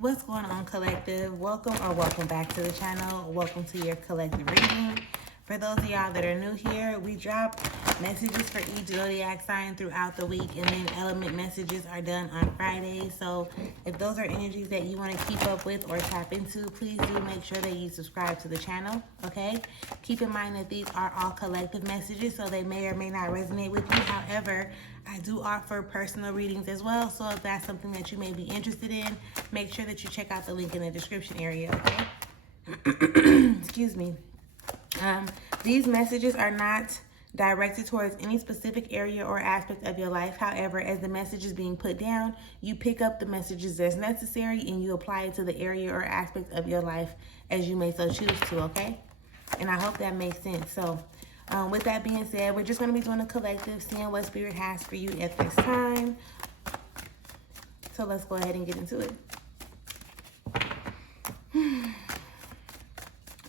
What's going on, collective? Welcome back to the channel. Welcome to your collective reading. For those of y'all that are new here, we drop messages for each zodiac sign throughout the week, and then element messages are done on Fridays. So if those are energies that you want to keep up with or tap into, please do make sure that you subscribe to the channel, okay? Keep in mind that these are all collective messages, so they may or may not resonate with you. However, I do offer personal readings as well, so if that's something that you may be interested in, make sure that you check out the link in the description area, okay? Excuse me. These messages are not directed towards any specific area or aspect of your life. However, as the message is being put down, you pick up the messages that's necessary and you apply it to the area or aspect of your life as you may so choose to, okay? And I hope that makes sense. So, with that being said, we're just going to be doing a collective, seeing what Spirit has for you at this time. So let's go ahead and get into it.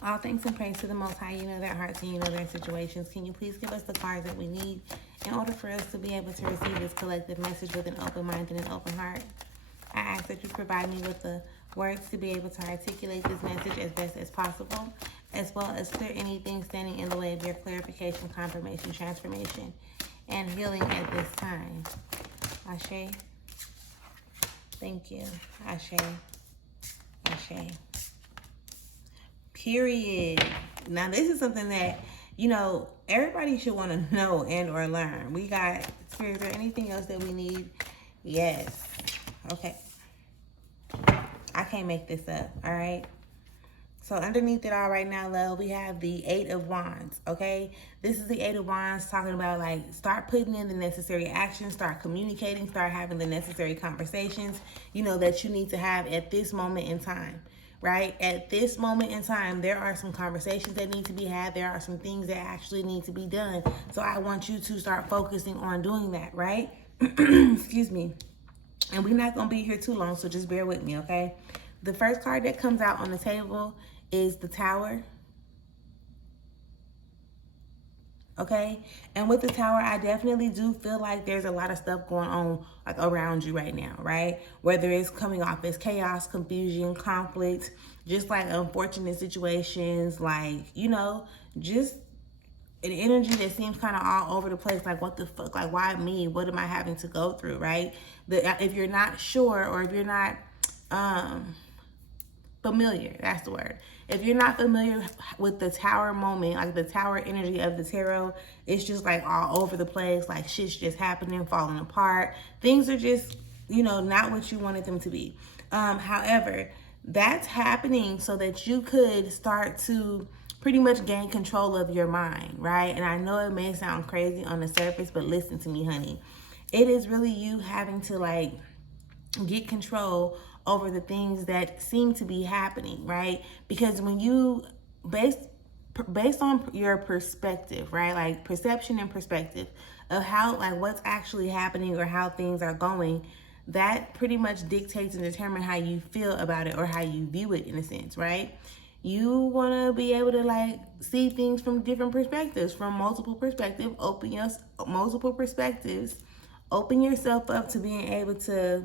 All thanks and praise to the Most High. You know their hearts and you know their situations. Can you please give us the cards that we need in order for us to be able to receive this collective message with an open mind and an open heart? I ask that you provide me with the words to be able to articulate this message as best as possible, as well as clear anything standing in the way of your clarification, confirmation, transformation, and healing at this time. Ashe. Thank you. Ashe. Ashe. Period. Now, this is something that, you know, everybody should want to know and or learn. We got spirits or anything else that we need. Yes. Okay. I can't make this up. All right. So underneath it all right now, love, we have the 8 of Wands, okay? This is the 8 of Wands talking about, like, start putting in the necessary action, start communicating, start having the necessary conversations, you know, that you need to have at this moment in time, right? At this moment in time, there are some conversations that need to be had. There are some things that actually need to be done. So I want you to start focusing on doing that, right? Excuse me. And we're not going to be here too long, so just bear with me, okay? The first card that comes out on the table is the Tower. Okay? And with the Tower, I definitely do feel like there's a lot of stuff going on, like, around you right now, right? Whether it's coming off as chaos, confusion, conflict, just like unfortunate situations, like, you know, just an energy that seems kind of all over the place. Like, what the fuck? Like, why me? What am I having to go through, right? If you're not sure, or if you're not familiar, that's the word. If you're not familiar with the Tower moment, like the Tower energy of the tarot, it's just like all over the place. Like, shit's just happening, falling apart. Things are just, you know, not what you wanted them to be. However, that's happening so that you could start to pretty much gain control of your mind, right? And I know it may sound crazy on the surface, but listen to me, honey. It is really you having to, like, get control over the things that seem to be happening, right? Because when you, based on your perspective, right? Like, perception and perspective of how, like, what's actually happening or how things are going, that pretty much dictates and determines how you feel about it or how you view it, in a sense, right? You want to be able to, like, see things from different perspectives, from multiple perspectives, open yourself up to being able to,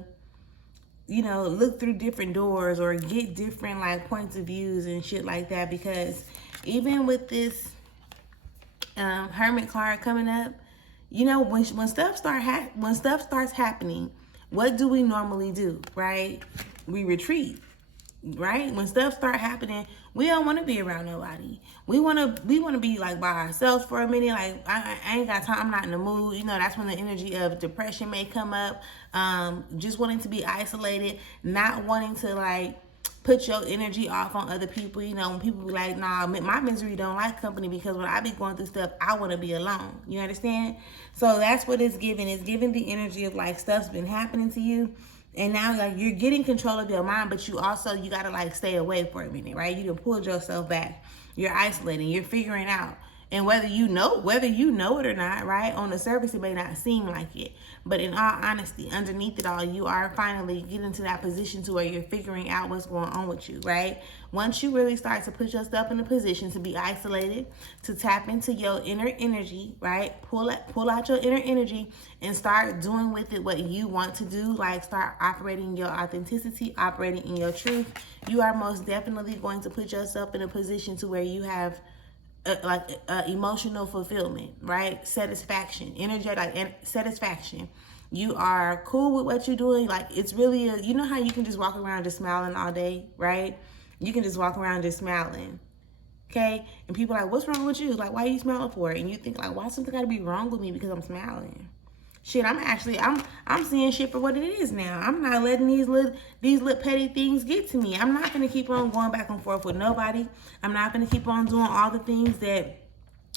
you know, look through different doors or get different, like, points of views and shit like that. Because even with this Hermit card coming up, you know, when stuff starts happening, what do we normally do, right? We retreat, right? When stuff start happening, we don't want to be around nobody. We want to be, like, by ourselves for a minute. Like, I ain't got time. I'm not in the mood. You know, that's when the energy of depression may come up. Just wanting to be isolated, not wanting to, like, put your energy off on other people. You know, when people be like, nah, my misery don't like company, because when I be going through stuff, I want to be alone. You understand? So that's what it's giving. It's giving the energy of, like, stuff's been happening to you. And now, like, you're getting control of your mind, but you gotta, like, stay away for a minute, right? You done pulled yourself back. You're isolating. You're figuring out. And whether you know it or not, right? On the surface, it may not seem like it. But in all honesty, underneath it all, you are finally getting to that position to where you're figuring out what's going on with you, right? Once you really start to put yourself in a position to be isolated, to tap into your inner energy, right? Pull out your inner energy and start doing with it what you want to do. Like, start operating your authenticity, operating in your truth. You are most definitely going to put yourself in a position to where you have emotional fulfillment, right? Satisfaction, energetic satisfaction. You are cool with what you're doing. Like, it's really you know how you can just walk around just smiling all day, right? You can just walk around just smiling, okay? And people are like, what's wrong with you? Like, why are you smiling for? And you think, like, why something gotta be wrong with me because I'm smiling? Shit, I'm seeing shit for what it is now. I'm not letting these little petty things get to me. I'm not gonna keep on going back and forth with nobody. I'm not gonna keep on doing all the things that,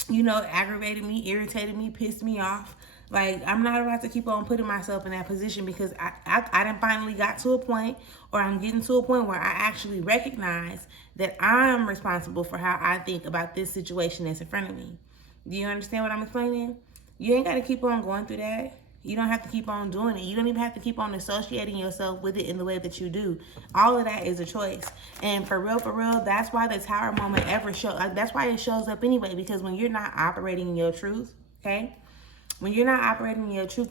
you know, aggravated me, irritated me, pissed me off. Like, I'm not about to keep on putting myself in that position because I done finally got to a point, or I'm getting to a point where I actually recognize that I'm responsible for how I think about this situation that's in front of me. Do you understand what I'm explaining? You ain't got to keep on going through that. You don't have to keep on doing it. You don't even have to keep on associating yourself with it in the way that you do. All of that is a choice. And for real, that's why the tower moment ever that's why it shows up anyway, because when you're not operating in your truth, okay? When you're not operating in your truth,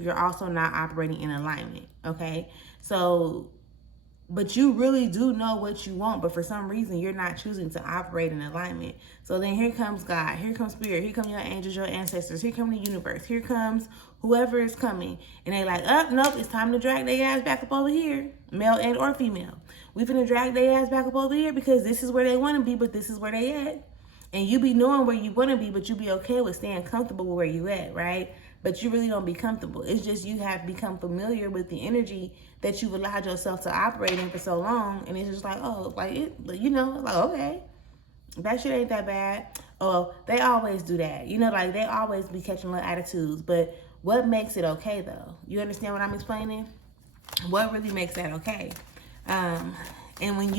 you're also not operating in alignment, okay? So, but you really do know what you want, but for some reason, you're not choosing to operate in alignment. So then here comes God, here comes Spirit, here come your angels, your ancestors, here come the universe, here comes whoever is coming. And they like, oh, nope, it's time to drag their ass back up over here, male and or female. We finna drag their ass back up over here because this is where they want to be, but this is where they at. And you be knowing where you want to be, but you be okay with staying comfortable with where you at, right? But you really don't be comfortable. It's just you have become familiar with the energy that you've allowed yourself to operate in for so long. And it's just like, oh, like, you know, like, okay, that shit ain't that bad. Oh, they always do that. You know, like, they always be catching little attitudes. But what makes it okay, though? You understand what I'm explaining? What really makes that okay? And when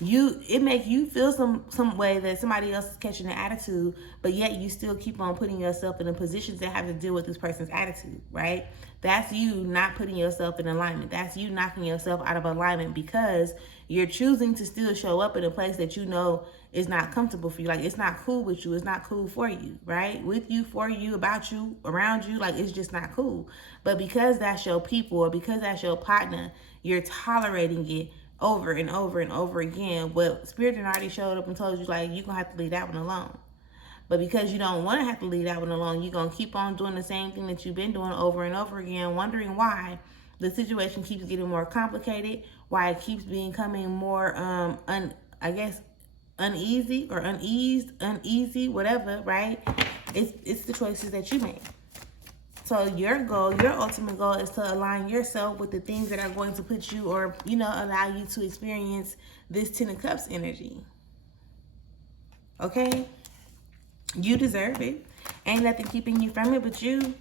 it make you feel some way that somebody else is catching an attitude, but yet you still keep on putting yourself in a position to have to deal with this person's attitude, right? That's you not putting yourself in alignment. That's you knocking yourself out of alignment because you're choosing to still show up in a place that you know is not comfortable for you. Like, it's not cool with you. It's not cool for you, right? With you, for you, about you, around you. Like, it's just not cool. But because that's your people, or because that's your partner, you're tolerating it over and over and over again. Well, Spirit had already showed up and told you, like, you're going to have to leave that one alone. But because you don't want to have to leave that one alone, you're going to keep on doing the same thing that you've been doing over and over again, wondering why the situation keeps getting more complicated, why it keeps becoming more, uneasy or uneasy, whatever, right? It's the choices that you make. So your ultimate goal is to align yourself with the things that are going to put you, or, you know, allow you to experience this Ten of Cups energy. Okay? You deserve it. Ain't nothing keeping you from it but you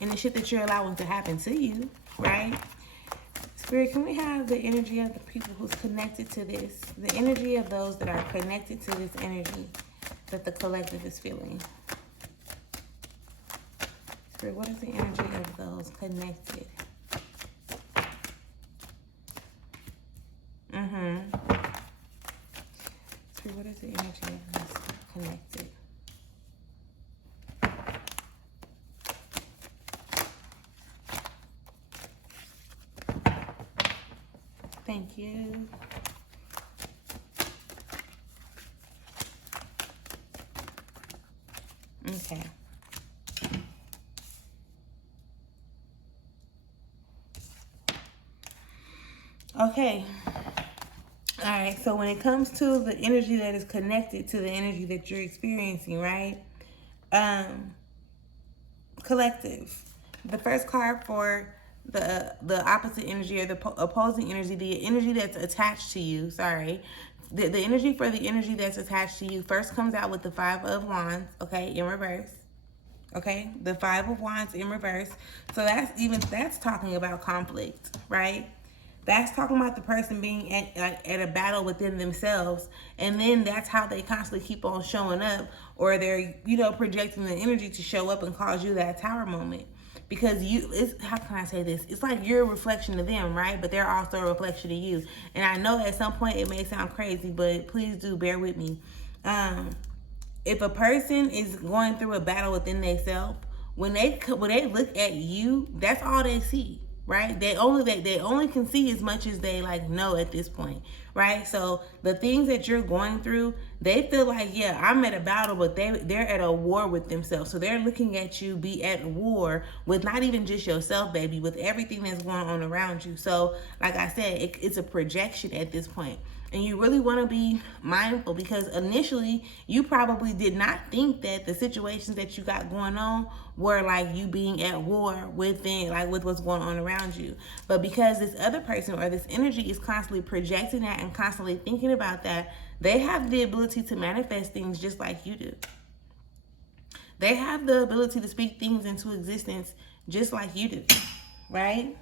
and the shit that you're allowing to happen to you, right? Spirit, can we have the energy of the people who's connected to this? The energy of those that are connected to this energy that the collective is feeling. Spirit, what is the energy of those connected? Spirit, what is the energy of those connected? Thank you. Okay. Okay. All right. So when it comes to the energy that is connected to the energy that you're experiencing, right? Collective. The first card for the opposite energy, or the opposing energy, the energy that's attached to you, the energy for the energy that's attached to you first comes out with the Five of Wands, okay, in reverse. Okay, the Five of Wands in reverse. So that's talking about conflict, right? That's talking about the person being at a battle within themselves, and then that's how they constantly keep on showing up, or they're, you know, projecting the energy to show up and cause you that tower moment. Because it's, how can I say this? It's like you're a reflection of them, right? But they're also a reflection of you. And I know at some point it may sound crazy, but please do bear with me. If a person is going through a battle within themselves, when they look at you, that's all they see, right? They only can see as much as they like know at this point, right? So the things that you're going through, they feel like, yeah, I'm at a battle, but they're at a war with themselves. So they're looking at you be at war with not even just yourself, baby, with everything that's going on around you. So like I said, it's a projection at this point. And you really want to be mindful, because initially you probably did not think that the situations that you got going on were like you being at war within, like with what's going on around you. But because this other person or this energy is constantly projecting that and constantly thinking about that, they have the ability to manifest things just like you do. They have the ability to speak things into existence just like you do, right?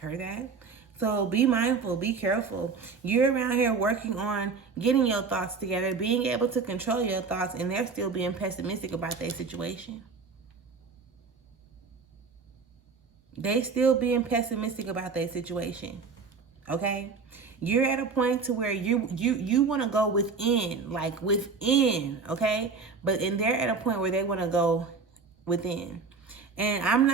Heard that? So be mindful, be careful. You're around here working on getting your thoughts together, being able to control your thoughts, and they're still being pessimistic about their situation. They still being pessimistic about their situation. Okay? You're at a point to where you want to go within, like within, okay? And they're at a point where they want to go within. And I'm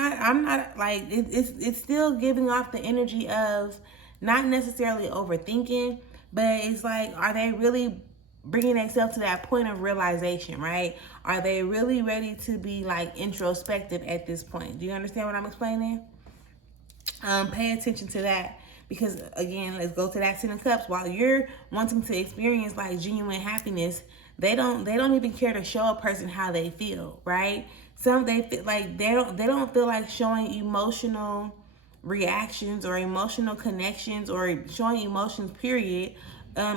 not like, it's still giving off the energy of not necessarily overthinking, but it's like, are they really bringing themselves to that point of realization, right? Are they really ready to be like introspective at this point? Do you understand what I'm explaining? Pay attention to that, because again, let's go to that Ten of Cups. While you're wanting to experience like genuine happiness, they don't even care to show a person how they feel, right? They feel like they don't feel like showing emotional reactions or emotional connections or showing emotions, period,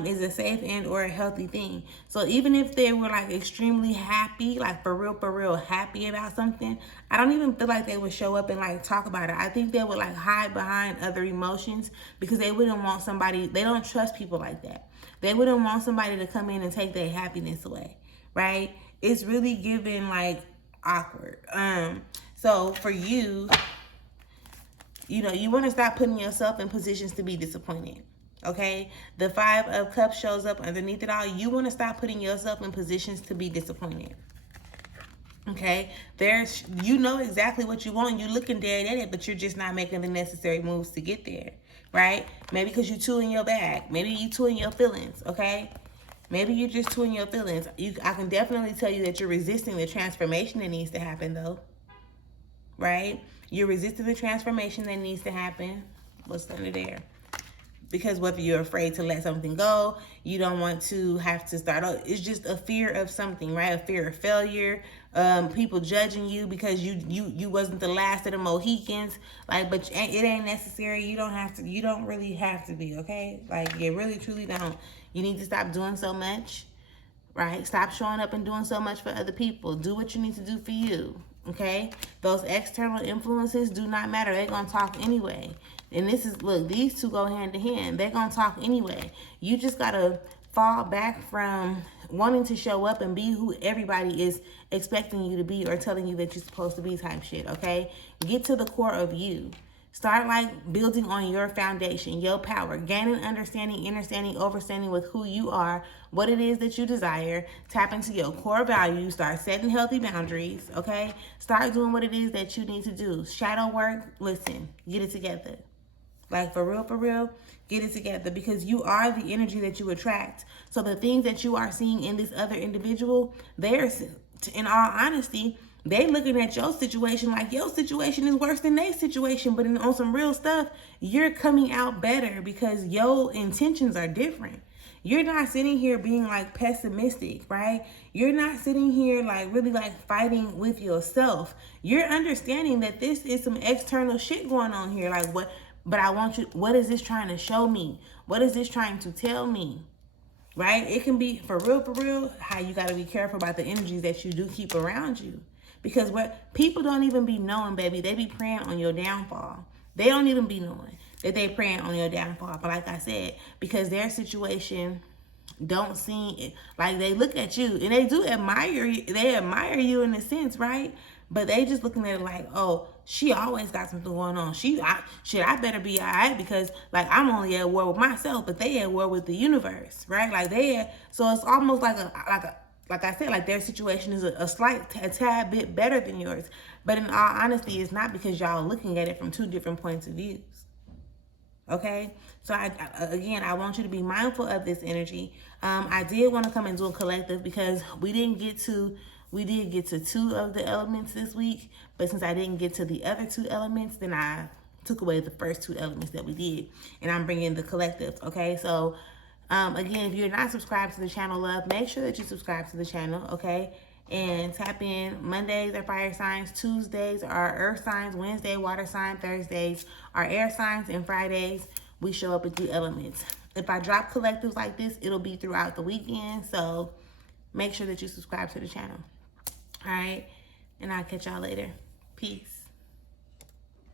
is a safe and or a healthy thing. So even if they were like extremely happy, like for real happy about something, I don't even feel like they would show up and like talk about it. I think they would like hide behind other emotions, because they wouldn't want somebody, they don't trust people like that. They wouldn't want somebody to come in and take their happiness away, right? It's really giving like awkward. So for you, you know, you want to stop putting yourself in positions to be disappointed. Okay, the Five of Cups shows up underneath it all. You want to stop putting yourself in positions to be disappointed. Okay, you know exactly what you want. You're looking dead at it, but you're just not making the necessary moves to get there, right? Maybe because you're too in your bag. Maybe you're too in your feelings. Okay, maybe you're just too in your feelings. I can definitely tell you that you're resisting the transformation that needs to happen, though. Right? You're resisting the transformation that needs to happen. What's under there? Because whether you're afraid to let something go, you don't want to have to start out. It's just a fear of something, right? A fear of failure, people judging you because you wasn't the last of the Mohicans. Like, but it ain't necessary. You don't really have to be, okay? Like, you really truly don't. You need to stop doing so much, right? Stop showing up and doing so much for other people. Do what you need to do for you, okay? Those external influences do not matter. They're gonna talk anyway. And this is, look, these two go hand to hand. They're going to talk anyway. You just got to fall back from wanting to show up and be who everybody is expecting you to be or telling you that you're supposed to be type shit, okay? Get to the core of you. Start like building on your foundation, your power, gaining understanding, understanding, overstanding with who you are, what it is that you desire. Tap into your core values. Start setting healthy boundaries, okay? Start doing what it is that you need to do. Shadow work, listen, get it together. Like, for real, get it together, because you are the energy that you attract. So the things that you are seeing in this other individual, they're, in all honesty, they looking at your situation like your situation is worse than their situation. But on some real stuff, you're coming out better because your intentions are different. You're not sitting here being like pessimistic, right? You're not sitting here like really like fighting with yourself. You're understanding that this is some external shit going on here. Like, but I want you, what is this trying to show me? What is this trying to tell me? Right? It can be, for real, how you got to be careful about the energies that you do keep around you. Because what people don't even be knowing, baby, they be praying on your downfall. They don't even be knowing. that they praying on your downfall. But like I said, because their situation don't seem it, like they look at you and they do admire you. They admire you in a sense, right? But they just looking at it like, oh, she always got something going on. I better be all right because like I'm only at war with myself, but they at war with the universe, right? So it's almost like I said, like their situation is a tad bit better than yours. But in all honesty, it's not because y'all looking at it from two different points of views. Okay, so I want you to be mindful of this energy. I did want to come and do a collective because we did get to 2 of the elements this week, but since I didn't get to the other 2 elements, then I took away the first 2 elements that we did, and I'm bringing the collective. Okay, so again, if you're not subscribed to the channel, love, make sure that you subscribe to the channel. Okay. And tap in. Mondays are fire signs, Tuesdays are earth signs, Wednesday water sign, Thursdays are air signs, and Fridays we show up with the elements. If I drop collectives like this, it'll be throughout the weekend, so make sure that you subscribe to the channel. All right, and I'll catch y'all later. Peace.